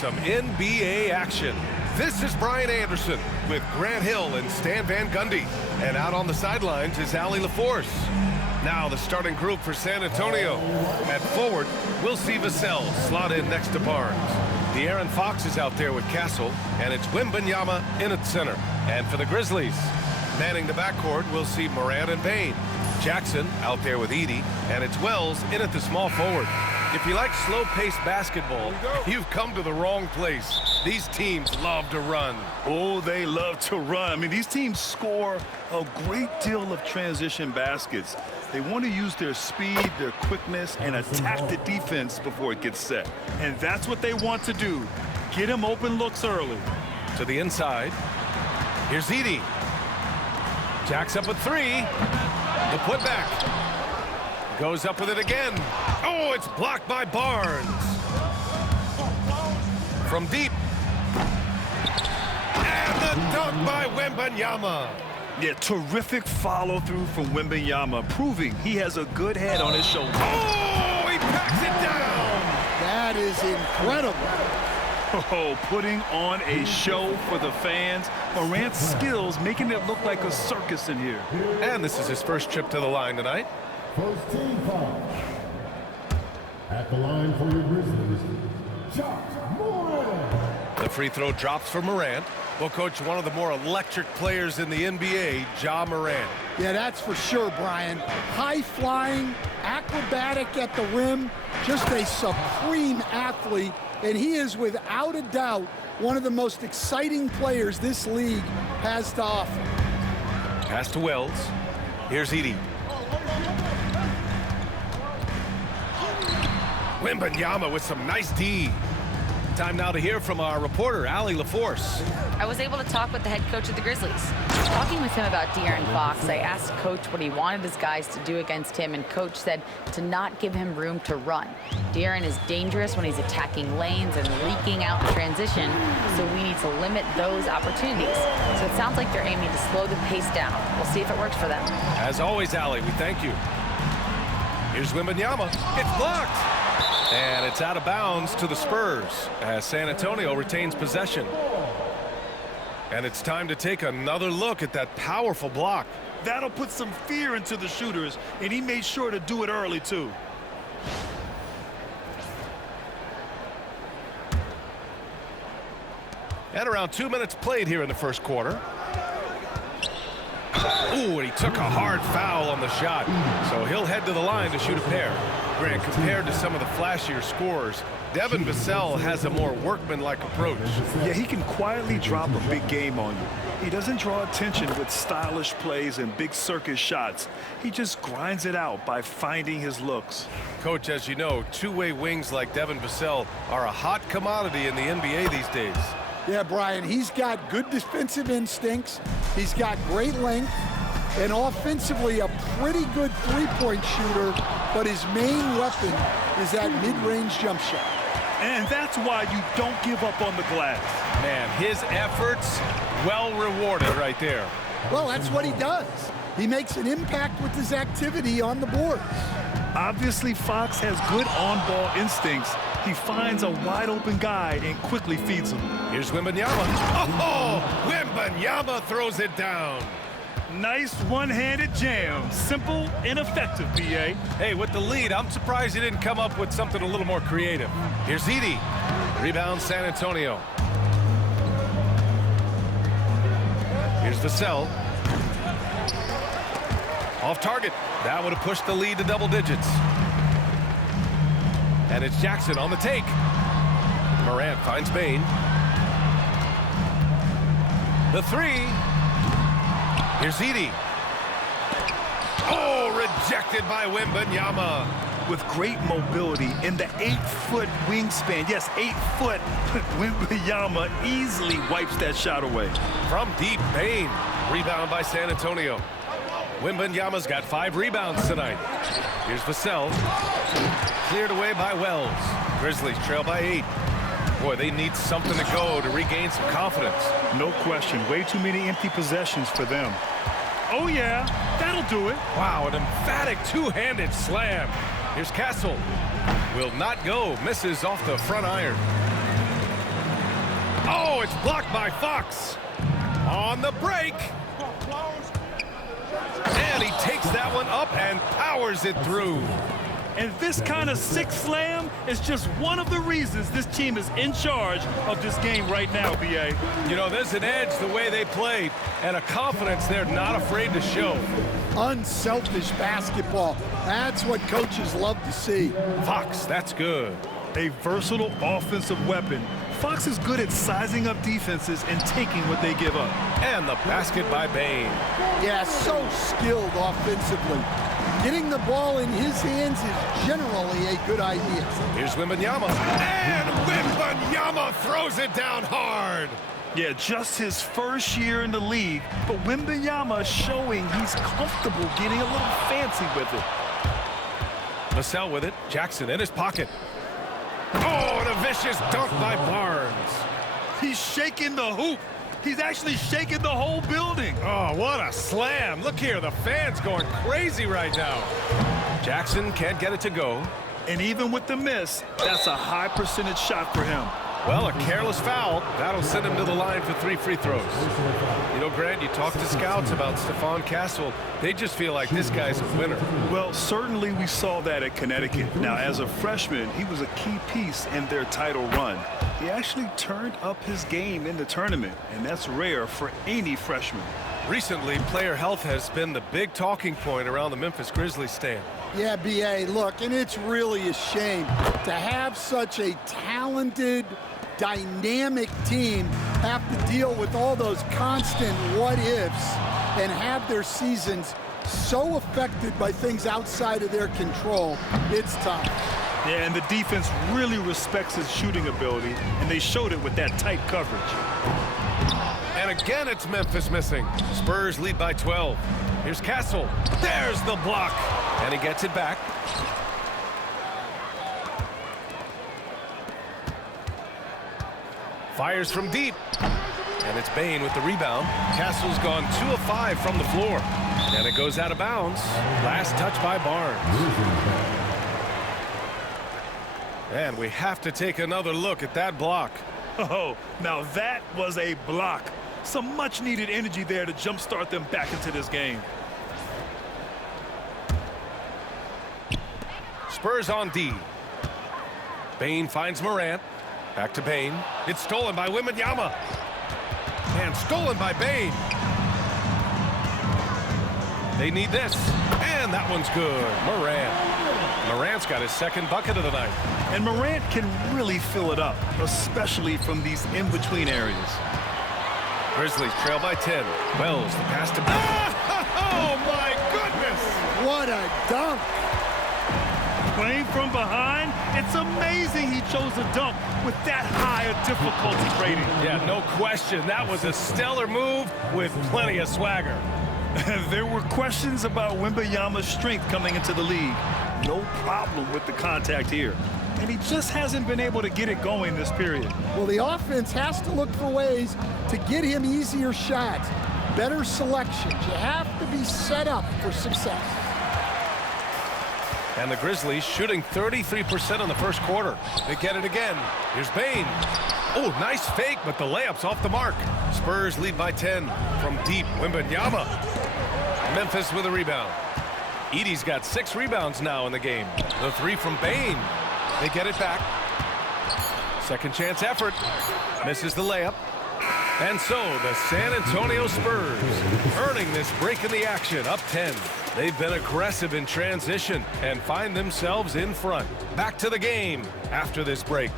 Some NBA action. This is Brian Anderson with Grant Hill and Stan Van Gundy. And out on the sidelines is Allie LaForce. Now the starting group for San Antonio. At forward, we'll see Vassell slot in next to Barnes. De'Aaron Fox is out there with Castle, and it's Wembanyama in at center. And for the Grizzlies, manning the backcourt, we'll see Morant and Bane. Jackson out there with Edey, and it's Wells in at the small forward. If you like slow-paced basketball, you've come to the wrong place. These teams love to run. Oh, they love to run. I mean, these teams score a great deal of transition baskets. They want to use their speed, their quickness, and attack the defense before it gets set. And that's what they want to do. Get them open looks early. To the inside. Here's Edey. Jacks up with three. The putback. Goes up with it again. Oh, it's blocked by Barnes. From deep. And the dunk by Wembanyama. Yeah, terrific follow-through from Wembanyama, proving he has a good head on his shoulder. Oh, he packs it down. That is incredible. Oh, putting on a show for the fans. Morant's skills making it look like a circus in here. And this is his first trip to the line tonight. First team foul. At the line for your Grizzlies, Ja Morant. The free throw drops for Morant. Well, Coach, one of the more electric players in the NBA, Ja Morant. Yeah, that's for sure, Brian. High-flying, acrobatic at the rim, just a supreme athlete, and he is without a doubt one of the most exciting players this league has to offer. Pass to Wells. Here's Edey. Wembanyama with some nice D. Time now to hear from our reporter, Allie LaForce. I was able to talk with the head coach of the Grizzlies. Talking with him about De'Aaron Fox, I asked Coach what he wanted his guys to do against him, and Coach said to not give him room to run. De'Aaron is dangerous when he's attacking lanes and leaking out in transition, so we need to limit those opportunities. So it sounds like they're aiming to slow the pace down. We'll see if it works for them. As always, Allie, we thank you. Here's Wembanyama. It's blocked. And it's out of bounds to the Spurs as San Antonio retains possession. And it's time to take another look at that powerful block. That'll put some fear into the shooters, and he made sure to do it early, too. And around 2 minutes played here in the first quarter. Ooh, and he took a hard foul on the shot. So he'll head to the line to shoot a pair. Grant, compared to some of the flashier scorers, Devin Vassell has a more workmanlike approach. Yeah, he can quietly drop a big game on you. He doesn't draw attention with stylish plays and big circus shots. He just grinds it out by finding his looks. Coach, as you know, two-way wings like Devin Vassell are a hot commodity in the NBA these days. Yeah, Brian, he's got good defensive instincts. He's got great length. And offensively, a pretty good three-point shooter, but his main weapon is that mid-range jump shot. And that's why you don't give up on the glass. Man, his efforts well rewarded right there. Well, that's what he does. He makes an impact with his activity on the boards. Obviously, Fox has good on-ball instincts. He finds a wide-open guy and quickly feeds him. Here's Wembanyama. Oh, Wembanyama throws it down. Nice one-handed jam. Simple and effective, B.A. Hey, with the lead, I'm surprised he didn't come up with something a little more creative. Here's Edey. Rebound San Antonio. Here's Vassell. Off target. That would have pushed the lead to double digits. And it's Jackson on the take. Morant finds Bane. The three. Here's Edey. Oh, rejected by Wembanyama. With great mobility in the 8-foot wingspan. Yes, 8 foot. Wembanyama easily wipes that shot away. From deep, Bane. Rebound by San Antonio. Wembanyama's got 5 rebounds tonight. Here's Vassell. Cleared away by Wells. Grizzlies trail by 8. Boy, they need something to go to regain some confidence. No question. Way too many empty possessions for them. Oh, yeah. That'll do it. Wow, an emphatic two-handed slam. Here's Castle. Will not go. Misses off the front iron. It's blocked by Fox. On the break. And he takes that one up and powers it through. And this kind of sick slam is just one of the reasons this team is in charge of this game right now, B.A. You know, there's an edge the way they played and a confidence they're not afraid to show. Unselfish basketball. That's what coaches love to see. Fox, that's good. A versatile offensive weapon. Fox is good at sizing up defenses and taking what they give up. And the basket by Bane. Yeah, so skilled offensively. Getting the ball in his hands is generally a good idea. Here's Wembanyama. And Wembanyama throws it down hard. Yeah, just his first year in the league, but Wembanyama showing he's comfortable getting a little fancy with it. Vassell with it. Jackson in his pocket. Oh, and a vicious dunk by Barnes. He's shaking the hoop. He's actually shaking the whole building. Oh, what a slam. Look here, the fans going crazy right now. Jackson can't get it to go. And even with the miss, that's a high percentage shot for him. Well, a careless foul. That'll send him to the line for 3 free throws. You know, Grant, you talk to scouts about Stephon Castle. They just feel like this guy's a winner. Well, certainly we saw that at Connecticut. Now, as a freshman, he was a key piece in their title run. He actually turned up his game in the tournament, and that's rare for any freshman. Recently, player health has been the big talking point around the Memphis Grizzlies stand. Yeah, B.A., look, and it's really a shame to have such a talented, dynamic team have to deal with all those constant what-ifs and have their seasons so affected by things outside of their control. It's tough. Yeah, and the defense really respects his shooting ability, and they showed it with that tight coverage. And again, it's Memphis missing. Spurs lead by 12. Here's Castle. There's the block. And he gets it back. Fires from deep. And it's Bane with the rebound. Castle's gone 2 of 5 from the floor. And it goes out of bounds. Last touch by Barnes. And we have to take another look at that block. Oh, now that was a block. Some much-needed energy there to jumpstart them back into this game. Spurs on D. Bane finds Morant. Back to Bane. It's stolen by Wembanyama. And stolen by Bane. They need this. And that one's good. Morant's got his second bucket of the night. And Morant can really fill it up, especially from these in-between areas. Grizzlies trail by 10. Wells, the pass to Bane. Oh, my goodness! What a dunk! Playing from behind, it's amazing he chose a dunk with that high a difficulty rating. Yeah, no question. That was a stellar move with plenty of swagger. There were questions about Wembanyama's strength coming into the league. No problem with the contact here. And he just hasn't been able to get it going this period. Well, the offense has to look for ways to get him easier shots, better selections. You have to be set up for success. And the Grizzlies shooting 33% in the first quarter. They get it again. Here's Bane. Oh, nice fake, but the layup's off the mark. Spurs lead by 10 from deep. Wembanyama. Memphis with a rebound. Edey's got 6 rebounds now in the game. The 3 from Bane. They get it back. Second chance effort. Misses the layup. And so the San Antonio Spurs earning this break in the action, up 10. They've been aggressive in transition and find themselves in front. Back to the game after this break.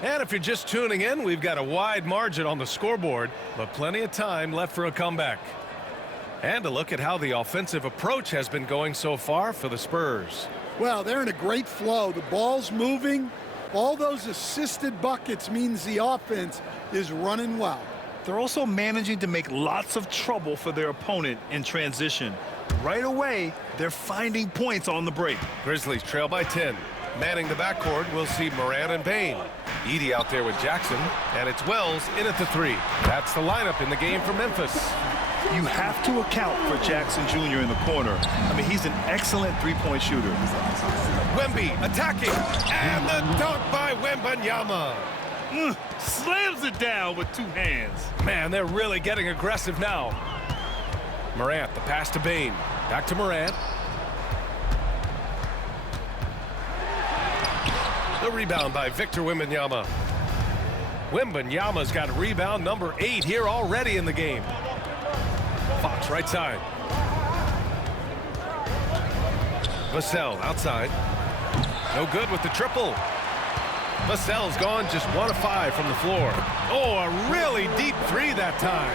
And if you're just tuning in, we've got a wide margin on the scoreboard, but plenty of time left for a comeback. And a look at how the offensive approach has been going so far for the Spurs. Well, they're in a great flow. The ball's moving. All those assisted buckets means the offense is running well. They're also managing to make lots of trouble for their opponent in transition. Right away, they're finding points on the break. Grizzlies trail by 10. Manning the backcourt, we'll see Morant and Bane. Edey out there with Jackson, and it's Wells in at the 3. That's the lineup in the game for Memphis. You have to account for Jackson Jr. in the corner. I mean, he's an excellent three-point shooter. Wemby attacking, and the dunk by Wembanyama. Slams it down with 2 hands. Man, they're really getting aggressive now. Morant, the pass to Bane. Back to Morant. The rebound by Victor Wembanyama. Wembanyama's got rebound number 8 here already in the game. Fox right side. Vassell outside. No good with the triple. Vassell's gone just 1 of 5 from the floor. Oh, a really deep 3 that time.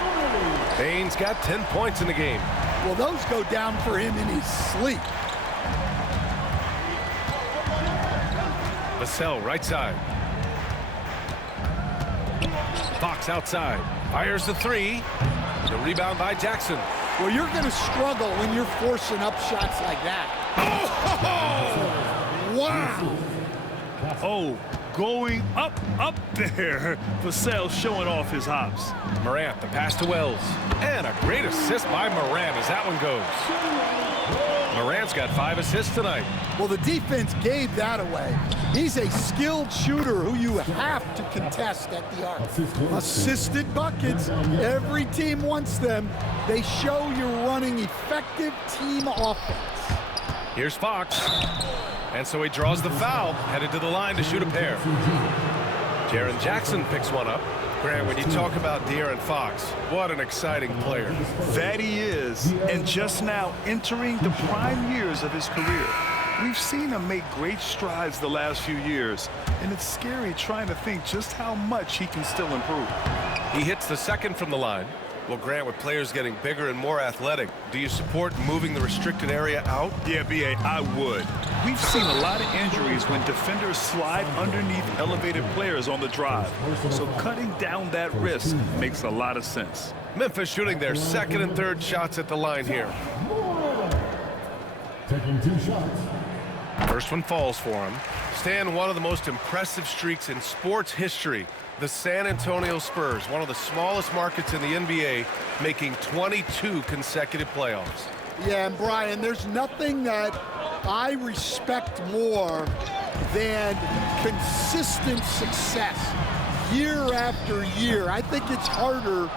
Bane's got 10 points in the game. Well, those go down for him in his sleep. Vassell right side. Fox outside. Fires the 3. The rebound by Jackson. Well, you're going to struggle when you're forcing up shots like that. Oh! Wow! Oh, going up there. Vassell showing off his hops. Morant, the pass to Wells. And a great assist by Morant as that one goes. Morant's got 5 assists tonight. Well, the defense gave that away. He's a skilled shooter who you have to contest at the arc. Assisted buckets. Every team wants them. They show you're running effective team offense. Here's Fox. And so he draws the foul, headed to the line to shoot a pair. Jaren Jackson picks one up. Grant, when you talk about De'Aaron Fox, what an exciting player. That he is, and just now entering the prime years of his career. We've seen him make great strides the last few years, and it's scary trying to think just how much he can still improve. He hits the second from the line. Well, Grant, with players getting bigger and more athletic, do you support moving the restricted area out? Yeah, B.A., I would. We've seen a lot of injuries when defenders slide underneath elevated players on the drive. So cutting down that risk makes a lot of sense. Memphis shooting their second and third shots at the line here. Taking 2 shots. First one falls for him. Stan, one of the most impressive streaks in sports history. The San Antonio Spurs, one of the smallest markets in the NBA, making 22 consecutive playoffs. Yeah, and Brian, there's nothing that I respect more than consistent success year after year. I think it's harder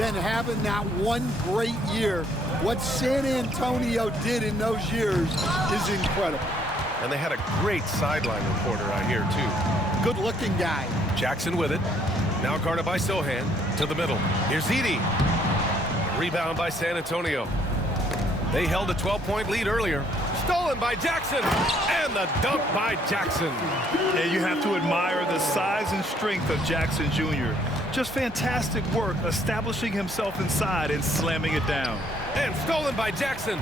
than having that one great year. What San Antonio did in those years is incredible. And they had a great sideline reporter out here, too. Good-looking guy. Jackson with it. Now guarded by Sohan. To the middle. Here's Edey. Rebound by San Antonio. They held a 12-point lead earlier. Stolen by Jackson. And the dunk by Jackson. Yeah, you have to admire the size and strength of Jackson Jr. Just fantastic work establishing himself inside and slamming it down. And stolen by Jackson.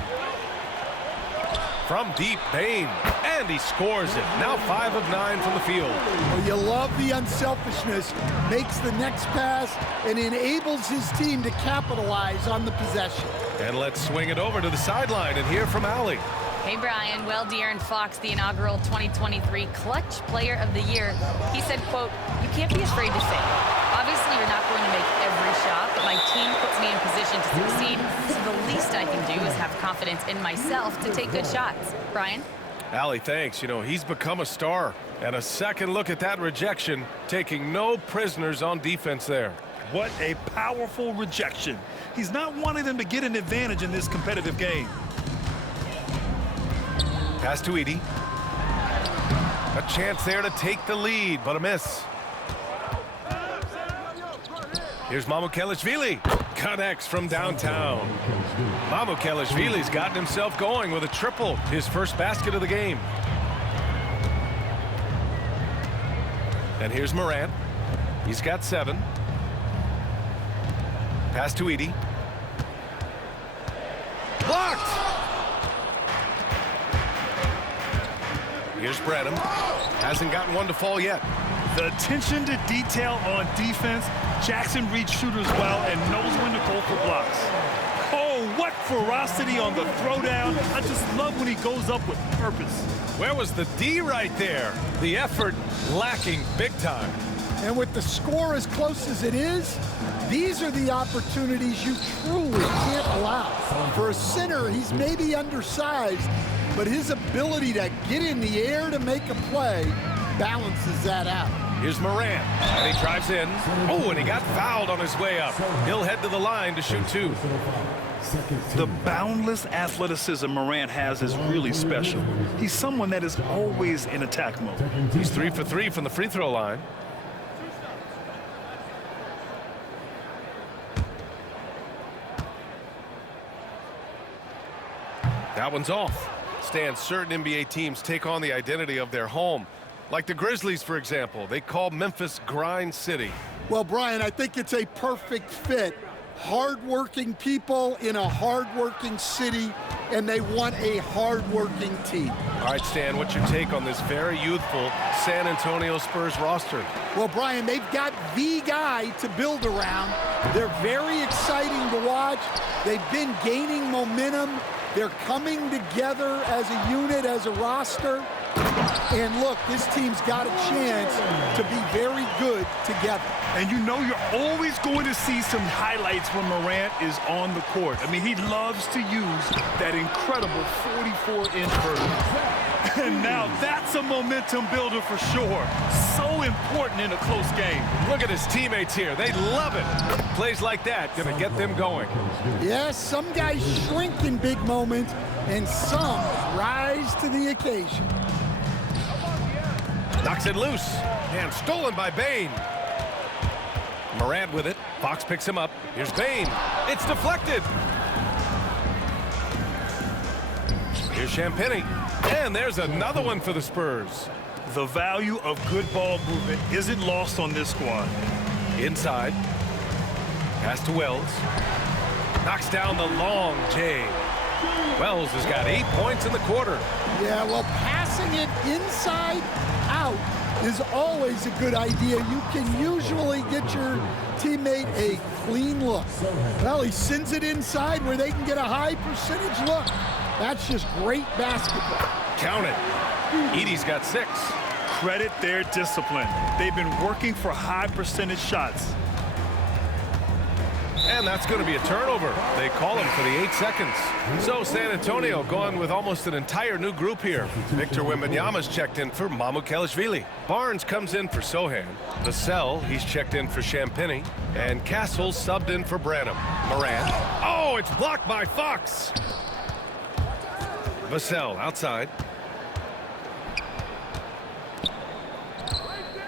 From deep, Bane. And he scores it. Now 5 of 9 from the field. Well, you love the unselfishness. Makes the next pass and enables his team to capitalize on the possession. And let's swing it over to the sideline and hear from Allie. Hey, Brian. Well, De'Aaron Fox, the inaugural 2023 Clutch Player of the Year, he said, quote, "You can't be afraid to fail. Obviously, you're not going to make every shot, but my team puts me in position to succeed, so the least I can do is have confidence in myself to take good shots." Brian? Allie, thanks. You know, he's become a star. And a second look at that rejection, taking no prisoners on defense there. What a powerful rejection. He's not wanting them to get an advantage in this competitive game. Pass to Edey. A chance there to take the lead, but a miss. Here's Mamukelashvili. Connects from downtown. Mamukelashvili's gotten himself going with a triple, his first basket of the game. And here's Morant. He's got 7. Pass to Edey. Blocked! Here's Brenham. Hasn't gotten one to fall yet. The attention to detail on defense. Jackson reads shooters well and knows when to go for blocks. Oh, what ferocity on the throwdown. I just love when he goes up with purpose. Where was the D right there? The effort lacking big time. And with the score as close as it is, these are the opportunities you truly can't allow. For a center, he's maybe undersized, but his ability to get in the air to make a play balances that out. Here's Morant, and he drives in. Oh, and he got fouled on his way up. He'll head to the line to shoot 2. The boundless athleticism Morant has is really special. He's someone that is always in attack mode. He's 3 for 3 from the free throw line. That one's off. Stan, certain NBA teams take on the identity of their home. Like the Grizzlies, for example. They call Memphis Grind City. Well, Brian, I think it's a perfect fit. Hard-working people in a hard-working city, and they want a hard-working team. All right, Stan, what's your take on this very youthful San Antonio Spurs roster? Well, Brian, they've got the guy to build around. They're very exciting to watch. They've been gaining momentum. They're coming together as a unit, as a roster. And look, this team's got a chance to be very good together. And you know you're always going to see some highlights when Morant is on the court. I mean, he loves to use that incredible 44-inch vertical. And now that's a momentum builder for sure. So important in a close game. Look at his teammates here. They love it. Plays like that gonna get them going. Yes, some guys shrink in big moments, and some rise to the occasion. Knocks it loose. And stolen by Bane. Morant with it. Fox picks him up. Here's Bane. It's deflected. Here's Champagnie. And there's another one for the Spurs. The value of good ball movement isn't lost on this squad. Inside. Pass to Wells. Knocks down the long J. Wells has got 8 points in the quarter. Yeah, well, passing it inside out is always a good idea. You can usually get your teammate a clean look. Well, he sends it inside where they can get a high percentage look. That's just great basketball. Count it. Edey's got 6. Credit their discipline. They've been working for high percentage shots. And that's going to be a turnover. They call him for the 8 seconds. So San Antonio going with almost an entire new group here. Victor Wembanyama's checked in for Mamukelashvili. Barnes comes in for Sohan. Vassell, he's checked in for Champagnie. And Castle subbed in for Branham. Morant. Oh, it's blocked by Fox. Vassell outside.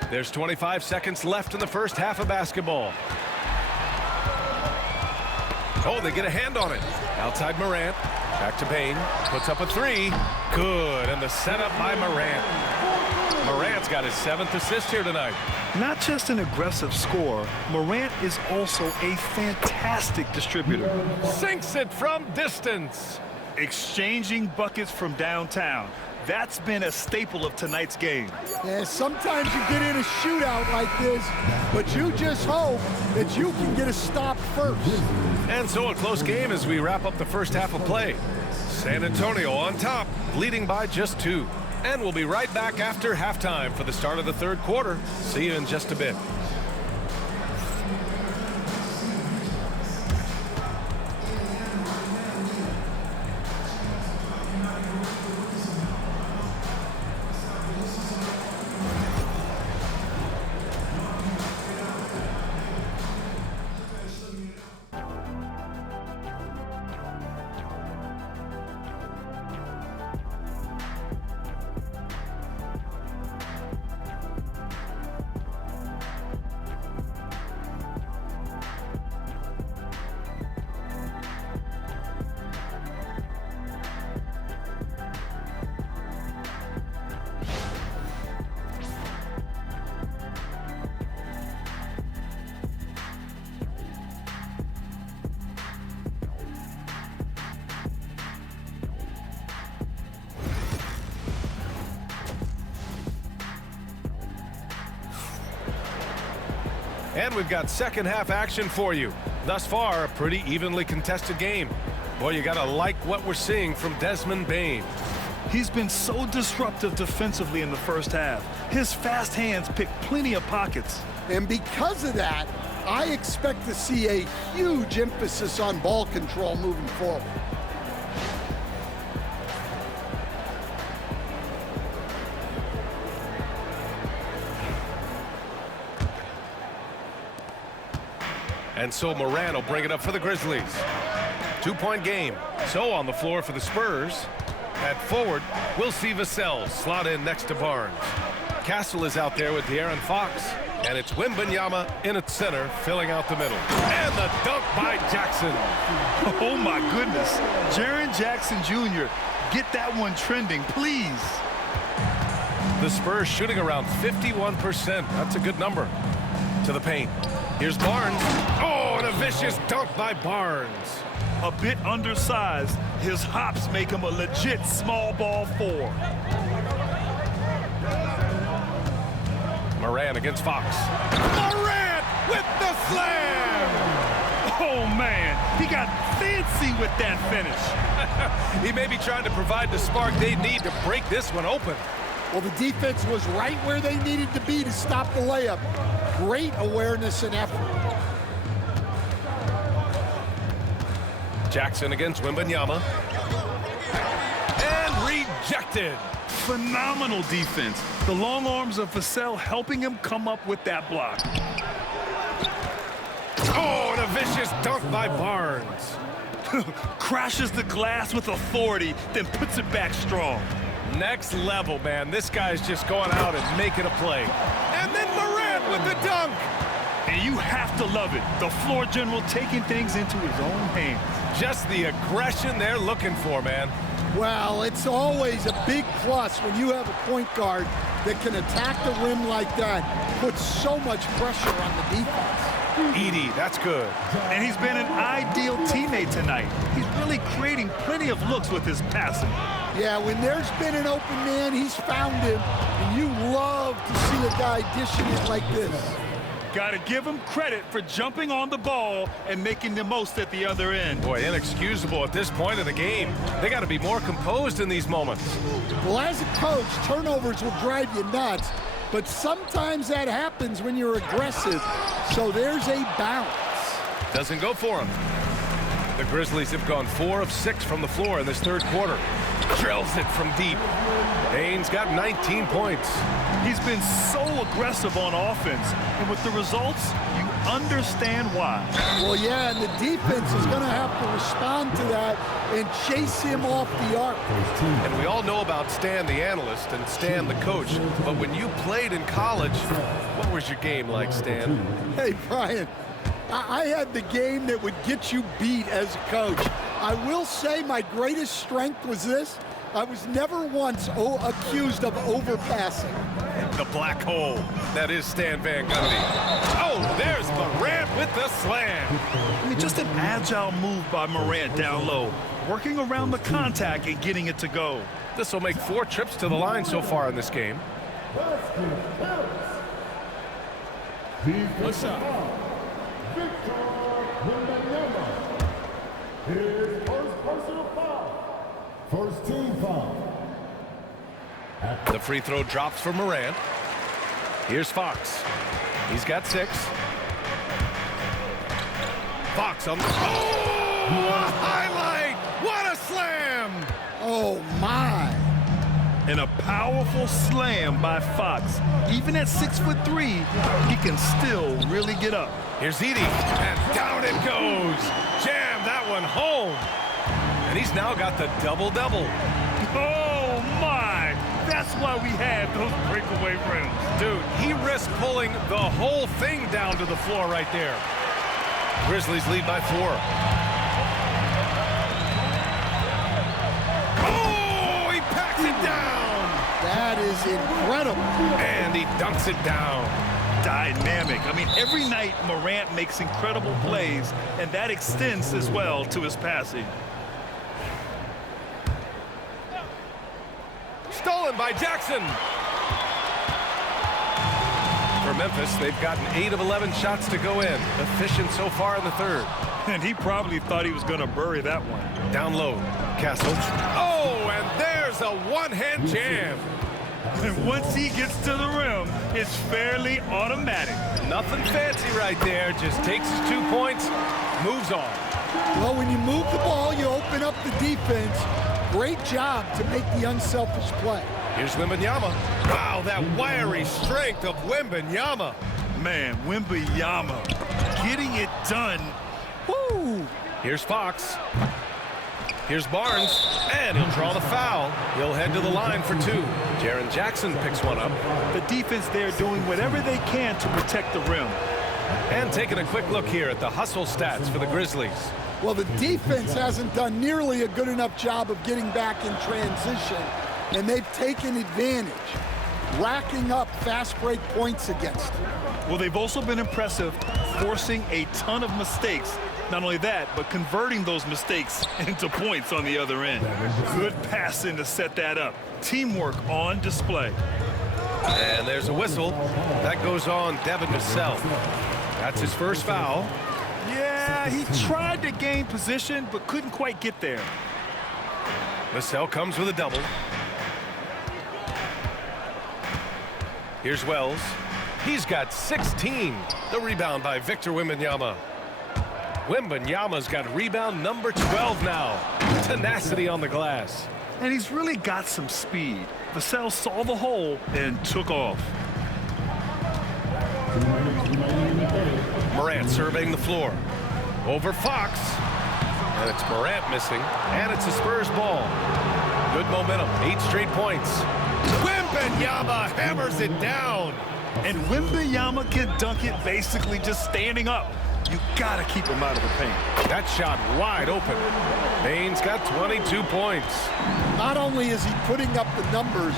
There's 25 seconds left in the first half of basketball. Oh, they get a hand on it. Outside Morant. Back to Bane. Puts up a 3. Good. And the setup by Morant. Morant's got his 7th assist here tonight. Not just an aggressive scorer, Morant is also a fantastic distributor. Sinks it from distance. Exchanging buckets from downtown. That's been a staple of tonight's game. Yeah, sometimes you get in a shootout like this, but you just hope that you can get a stop first. And so a close game as we wrap up the first half of play. San Antonio on top, leading by just 2. And we'll be right back after halftime for the start of the third quarter. See you in just a bit. And we've got second half action for you. Thus far, a pretty evenly contested game. Boy, you gotta like what we're seeing from Desmond Bane. He's been so disruptive defensively in the first half. His fast hands pick plenty of pockets. And because of that, I expect to see a huge emphasis on ball control moving forward. And so Moran will bring it up for the Grizzlies. 2-point game. So on the floor for the Spurs. At forward, we'll see Vassell slot in next to Barnes. Castle is out there with De'Aaron Fox. And it's Wembanyama in at center, filling out the middle. And the dunk by Jackson. Oh, my goodness. Jaren Jackson Jr., get that one trending, please. The Spurs shooting around 51%. That's a good number. To the paint. Here's Barnes. Oh, and a vicious dunk by Barnes. A bit undersized, his hops make him a legit small ball 4. Moran against Fox. Moran with the slam! Oh, man, he got fancy with that finish. He may be trying to provide the spark they need to break this one open. Well, the defense was right where they needed to be to stop the layup. Great awareness and effort. Jackson against Wembanyama. And rejected. Phenomenal defense. The long arms of Vassell helping him come up with that block. Oh, and a vicious dunk by Barnes. Crashes the glass with authority, then puts it back strong. Next level, man. This guy's just going out and making a play. And then Morant with the dunk. And you have to love it. The floor general taking things into his own hands. Just the aggression they're looking for, man. Well, it's always a big plus when you have a point guard that can attack the rim like that, put so much pressure on the defense. Edey, that's good. And he's been an ideal teammate tonight. He's really creating plenty of looks with his passing. Yeah, when there's been an open man, he's found him, and you love to see a guy dishing it like this. Got to give him credit for jumping on the ball and making the most at the other end. Boy, inexcusable at this point of the game. They got to be more composed in these moments. Well, as a coach, turnovers will drive you nuts, but sometimes that happens when you're aggressive, so there's a balance. Doesn't go for him. The Grizzlies have gone 4 of 6 from the floor in this third quarter. Drills it from deep. Bane's got 19 points. He's been so aggressive on offense, and with the results, you understand why. Well, yeah, and the defense is going to have to respond to that and chase him off the arc. And we all know about Stan the analyst and Stan the coach, but when you played in college, what was your game like, Stan? Hey, Brian, I had the game that would get you beat as a coach. I will say my greatest strength was this. I was never once accused of overpassing. The black hole. That is Stan Van Gundy. Oh, there's Morant with the slam. I mean, just an agile move by Morant down low, working around the contact and getting it to go. This will make 4 trips to the line so far in this game. What's up? Victor Wembanyama. His first personal foul. First team foul. The free throw drops for Morant. Here's Fox. He's got 6. Fox on the... Oh, a highlight! What a slam! Oh, my. And a powerful slam by Fox. Even at 6'3", he can still really get up. Here's Edey, and down it goes. Jam that one home. And he's now got the double-double. Oh, my! That's why we had those breakaway rims. Dude, he risked pulling the whole thing down to the floor right there. Grizzlies lead by 4. Oh, he packs it down. That is incredible. And he dunks it down. Dynamic. I mean, every night Morant makes incredible plays, and that extends as well to his passing. Stolen by Jackson. for Memphis. They've gotten 8 of 11 shots to go in. Efficient so far in the third. And he probably thought he was going to bury that one. Down low, Castle. Oh, and there's a one-hand jam. And once he gets to the rim, it's fairly automatic. Nothing fancy right there. Just takes his 2 points, moves on. Well, when you move the ball, you open up the defense. Great job to make the unselfish play. Here's Wembanyama. Wow, that wiry strength of Wembanyama. Man, Wembanyama getting it done. Woo! Here's Fox. Here's Barnes, and he'll draw the foul. He'll head to the line for 2. Jaren Jackson picks one up. The defense there doing whatever they can to protect the rim. And taking a quick look here at the hustle stats for the Grizzlies. Well, the defense hasn't done nearly a good enough job of getting back in transition, and they've taken advantage, racking up fast break points against them. Well, they've also been impressive, forcing a ton of mistakes. Not only that, but converting those mistakes into points on the other end. Good passing to set that up. Teamwork on display. And there's a whistle. That goes on Devin Vassell. That's his first foul. Yeah, he tried to gain position, but couldn't quite get there. Vassell comes with a double. Here's Wells. He's got 16. The rebound by Victor Wembanyama. Wembanyama's got rebound number 12 now. Tenacity on the glass. And he's really got some speed. Vassell saw the hole and took off. Morant surveying the floor. Over Fox. And it's Morant missing. And it's a Spurs ball. Good momentum. 8 straight points. Wembanyama hammers it down. And Wembanyama can dunk it basically just standing up. You gotta keep him out of the paint. That shot wide open. Bane's got 22 points. Not only is he putting up the numbers,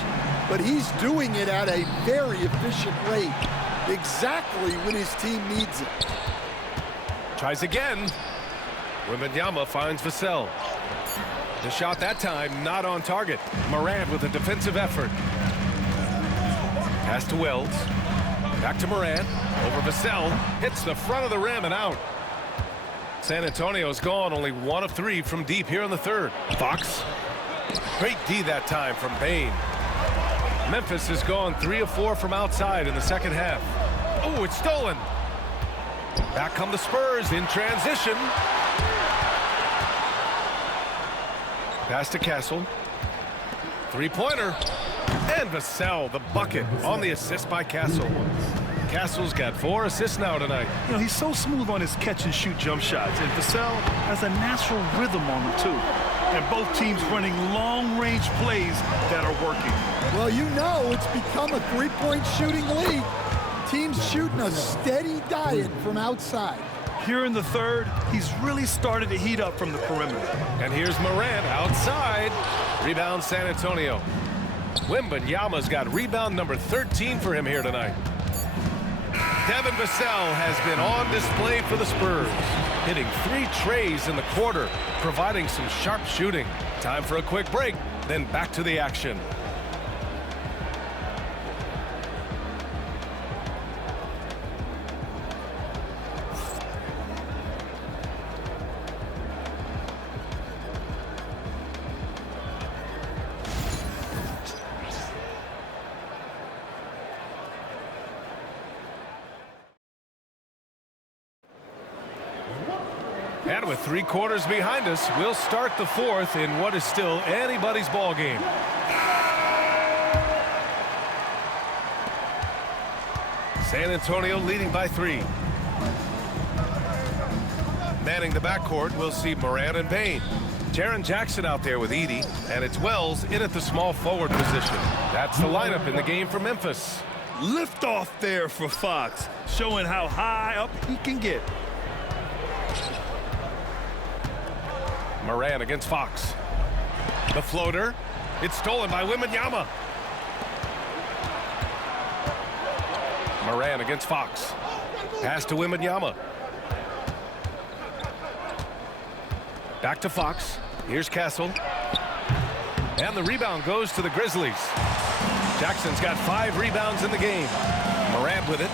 but he's doing it at a very efficient rate, exactly when his team needs it. Tries again. Wembanyama finds Vassell. The shot that time not on target. Morant with a defensive effort. Pass to Wells. Back to Morant. Over Vassell. Hits the front of the rim and out. San Antonio's gone only 1 of 3 from deep here in the third. Fox. Great D that time from Bane. Memphis has gone 3 of 4 from outside in the second half. Oh, it's stolen. Back come the Spurs in transition. Pass to Castle. 3-pointer. And Vassell, the bucket on the assist by Castle. Castle's got 4 assists now tonight. You know, he's so smooth on his catch-and-shoot jump shots, and Vassell has a natural rhythm on him, too. And both teams running long-range plays that are working. Well, you know it's become a three-point shooting league. Teams shooting a steady diet from outside. Here in the third, he's really started to heat up from the perimeter. And here's Morant outside. Rebound San Antonio. Wembanyama's got rebound number 13 for him here tonight. Devin Vassell has been on display for the Spurs, hitting 3 trays in the quarter, providing some sharp shooting. Time for a quick break, then back to the action. And with 3 quarters behind us, we'll start the fourth in what is still anybody's ball game. San Antonio leading by 3. Manning the backcourt, we'll see Morant and Bane. Jaren Jackson out there with Edey, and it's Wells in at the small forward position. That's the lineup in the game for Memphis. Lift off there for Fox, showing how high up he can get. Morant against Fox. The floater. It's stolen by Wembanyama. Morant against Fox. Pass to Wembanyama. Back to Fox. Here's Castle. And the rebound goes to the Grizzlies. Jackson's got 5 rebounds in the game. Morant with it.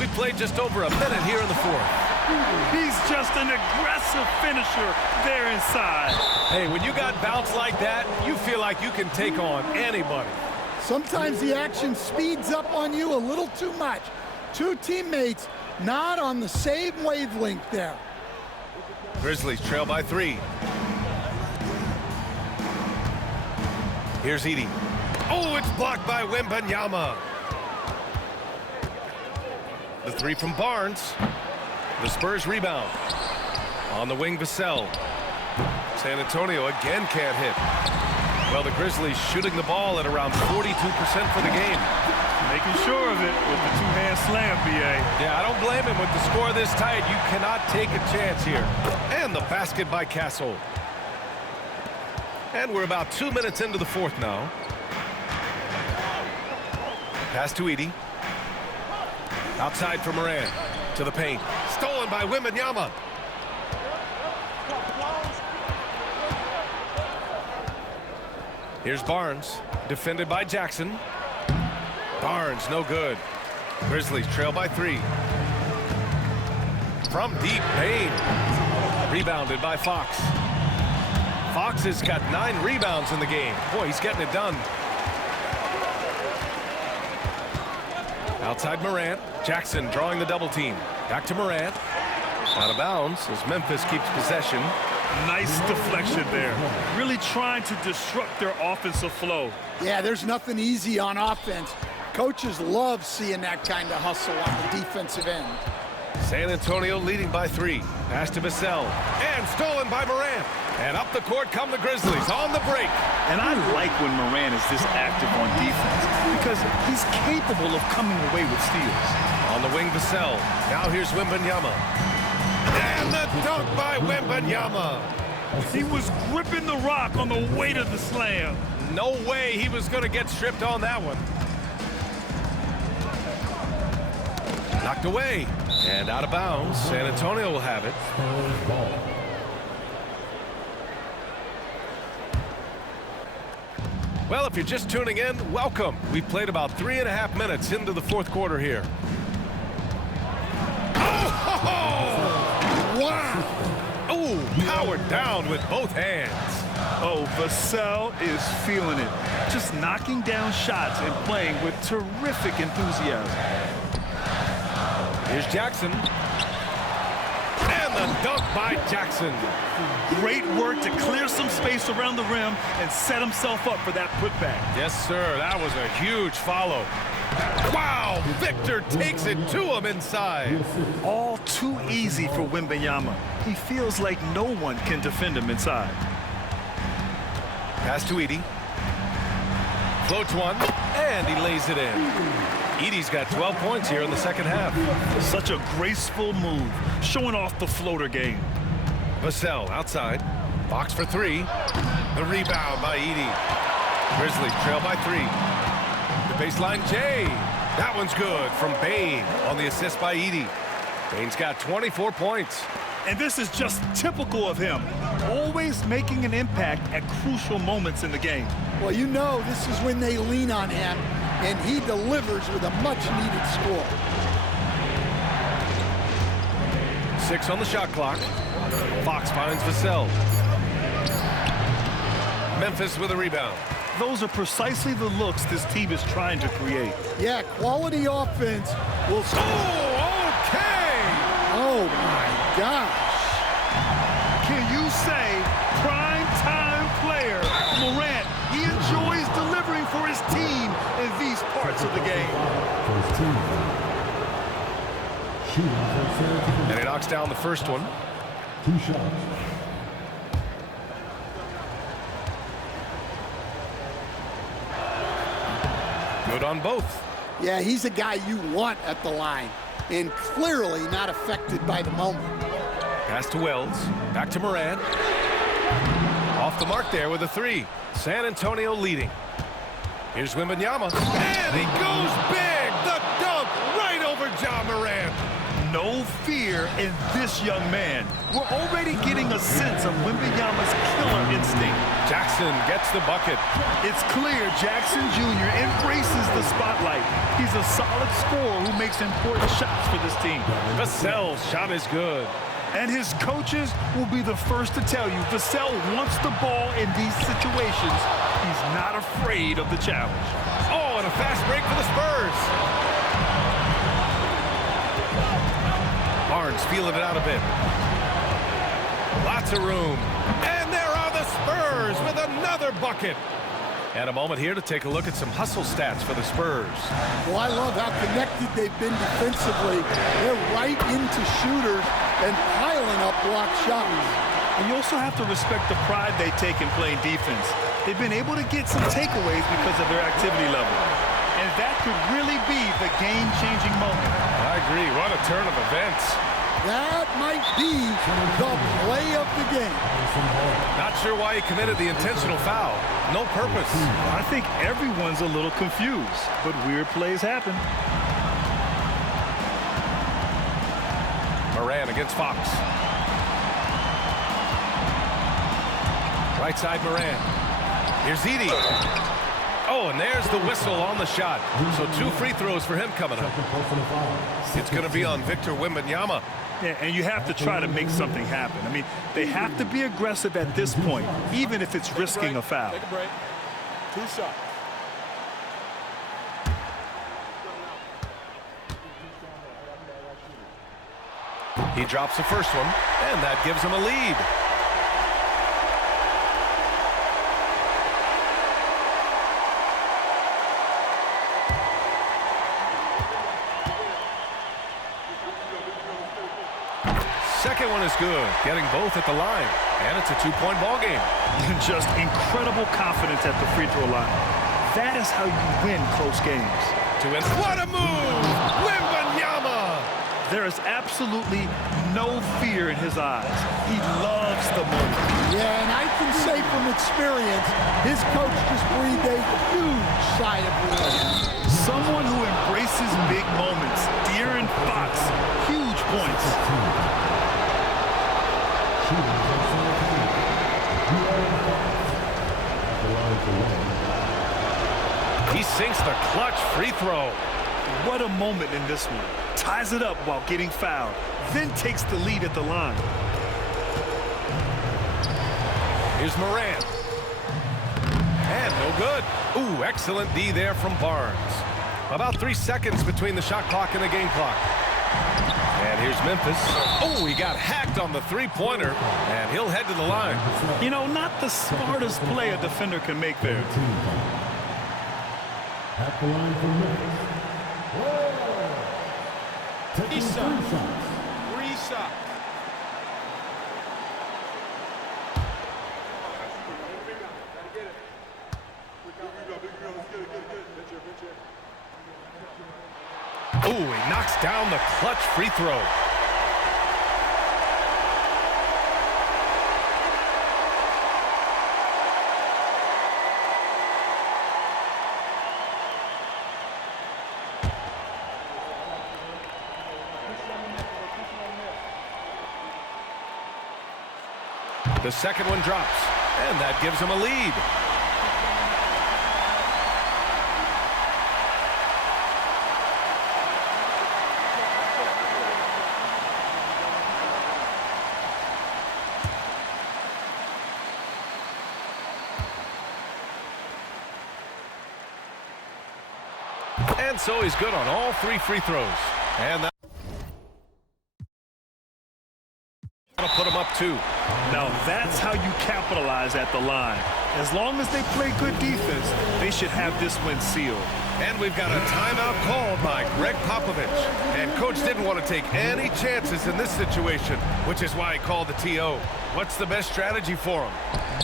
We've played just over a minute here in the fourth. He's just an aggressive finisher there inside. Hey, when you got bounce like that, you feel like you can take on anybody. Sometimes the action speeds up on you a little too much. Two teammates not on the same wavelength there. Grizzlies trail by 3. Here's Edey. Oh, it's blocked by Wembanyama. The 3 from Barnes. The Spurs rebound. On the wing, Vassell. San Antonio again can't hit. Well, the Grizzlies shooting the ball at around 42% for the game. Making sure of it with the two-hand slam, B.A. Yeah, I don't blame him. With the score this tight, you cannot take a chance here. And the basket by Castle. And we're about 2 minutes into the fourth now. Pass to Edey. Outside for Morant. To the paint. Stolen by Wembanyama. Here's Barnes. Defended by Jackson. Barnes, no good. Grizzlies trail by 3. From deep, Payne. Rebounded by Fox. Fox has got 9 rebounds in the game. Boy, he's getting it done. Outside Morant. Jackson drawing the double team. Back to Morant. Out of bounds as Memphis keeps possession. Nice deflection there. Really trying to disrupt their offensive flow. Yeah, there's nothing easy on offense. Coaches love seeing that kind of hustle on the defensive end. San Antonio leading by 3. Pass to Vassell. And stolen by Morant. And up the court come the Grizzlies on the break. And I like when Morant is this active on defense because he's capable of coming away with steals. On the wing, Vassell. Now here's Wembanyama. And the dunk by Wembanyama. He was gripping the rock on the weight of the slam. No way he was going to get stripped on that one. Knocked away. And out of bounds. San Antonio will have it. Well, if you're just tuning in, welcome. We've played about 3.5 minutes into the fourth quarter here. Oh! Wow! Oh, powered down with both hands. Oh, Vassell is feeling it. Just knocking down shots and playing with terrific enthusiasm. Here's Jackson. And the dunk by Jackson. Great work to clear some space around the rim and set himself up for that putback. Yes, sir. That was a huge follow. Wow! Victor takes it to him inside. All too easy for Wembanyama. He feels like no one can defend him inside. Pass to Edey. Floats one, and he lays it in. Edey's got 12 points here in the second half. Such a graceful move, showing off the floater game. Vassell outside. Fox for 3. The rebound by Edey. Grizzlies trail by 3. The baseline, Jay. That one's good from Bane on the assist by Edey. Bane's got 24 points. And this is just typical of him, always making an impact at crucial moments in the game. Well, you know this is when they lean on him, and he delivers with a much-needed score. 6 on the shot clock. Fox finds Vassell. Memphis with a rebound. Those are precisely the looks this team is trying to create. Yeah, quality offense will... Oh, okay! Oh, my gosh. Can you say prime time player Morant? He enjoys delivering for his team in these parts of the game. And he knocks down the first one. 2 shots. Good on both. Yeah, he's a guy you want at the line, and clearly not affected by the moment. Pass to Wells. Back to Morant. Off the mark there with a 3. San Antonio leading. Here's Wembanyama. And he goes big. The dunk right over Ja Morant. No fear in this young man. We're already getting a sense of Wembanyama's killer instinct. Jackson gets the bucket. It's clear Jackson Jr. embraces the spotlight. He's a solid scorer who makes important shots for this team. Vassell's shot is good. And his coaches will be the first to tell you Vassell wants the ball in these situations. He's not afraid of the challenge. Oh, and a fast break for the Spurs. Barnes feeling it out a bit. Lots of room. And there are the Spurs with another bucket. And a moment here to take a look at some hustle stats for the Spurs. Well, I love how connected they've been defensively. They're right into shooters and piling up block shots. And you also have to respect the pride they take in playing defense. They've been able to get some takeaways because of their activity level. And that could really be the game-changing moment. I agree. What a turn of events. That might be the play of the game. Not sure why he committed the intentional foul. No purpose. I think everyone's a little confused, but weird plays happen. Moran against Fox. Right side Moran. Here's Edey. Oh, and there's the whistle on the shot. So 2 free throws for him coming up. It's going to be on Victor Wembanyama. Yeah, and you have to try to make something happen. I mean, they have to be aggressive at this point, even if it's risking a foul. Take a break. 2 shots. He drops the first one, and that gives him a lead. Second one is good, getting both at the line. And it's a 2-point ball game. Just incredible confidence at the free throw line. That is how you win close games. What a move! Wembanyama! There is absolutely no fear in his eyes. He loves the moment. Yeah, and I can say from experience, his coach just breathed a huge sigh of relief. Someone who embraces big moments. De'Aaron Fox, huge points. He sinks the clutch free throw. What a moment in this one. Ties it up while getting fouled, then takes the lead at the line. Here's Moran. And no good. Ooh, excellent D there from Barnes. About 3 seconds between the shot clock and the game clock. And here's Memphis. Oh, he got hacked on the three-pointer, and he'll head to the line. You know, not the smartest play a defender can make there. At the line for Memphis. Taking 3 shots. 3 shots. Oh, he knocks down the clutch free throw. The second one drops, and that gives him a lead. And so he's good on all 3 free throws. And that'll put him up 2. Now that's how you capitalize at the line. As long as they play good defense, they should have this win sealed. And we've got a timeout called by Greg Popovich. And Coach didn't want to take any chances in this situation, which is why he called the TO. What's the best strategy for him?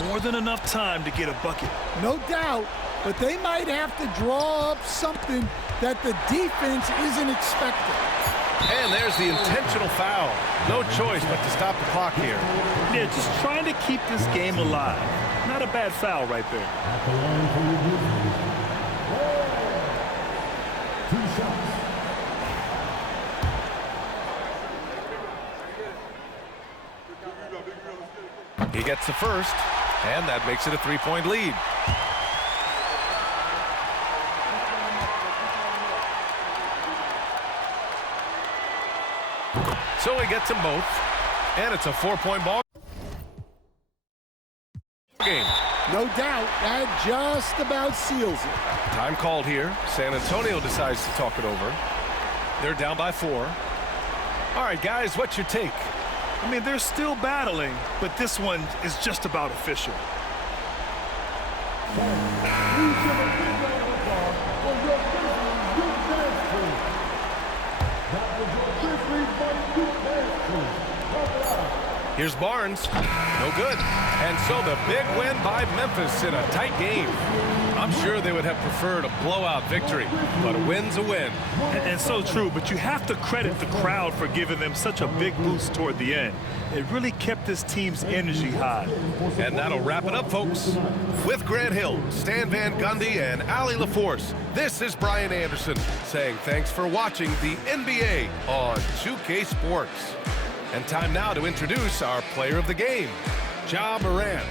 More than enough time to get a bucket. No doubt, but they might have to draw up something that the defense isn't expecting. And there's the intentional foul. No choice but to stop the clock here. Yeah, just trying to keep this game alive. Not a bad foul right there. At the line for your Grizzlies. 2 shots. He gets the first. And that makes it a 3-point lead. So he gets them both. And it's a 4-point ball game. No doubt, that just about seals it. Time called here. San Antonio decides to talk it over. They're down by 4. All right, guys, what's your take? I mean, they're still battling, but this one is just about official. Here's Barnes. No good. And so the big win by Memphis in a tight game. I'm sure they would have preferred a blowout victory, but a win's a win. And so true, but you have to credit the crowd for giving them such a big boost toward the end. It really kept this team's energy high. And that'll wrap it up, folks. With Grant Hill, Stan Van Gundy, and Allie LaForce, this is Brian Anderson saying thanks for watching the NBA on 2K Sports. And time now to introduce our player of the game, Ja Morant.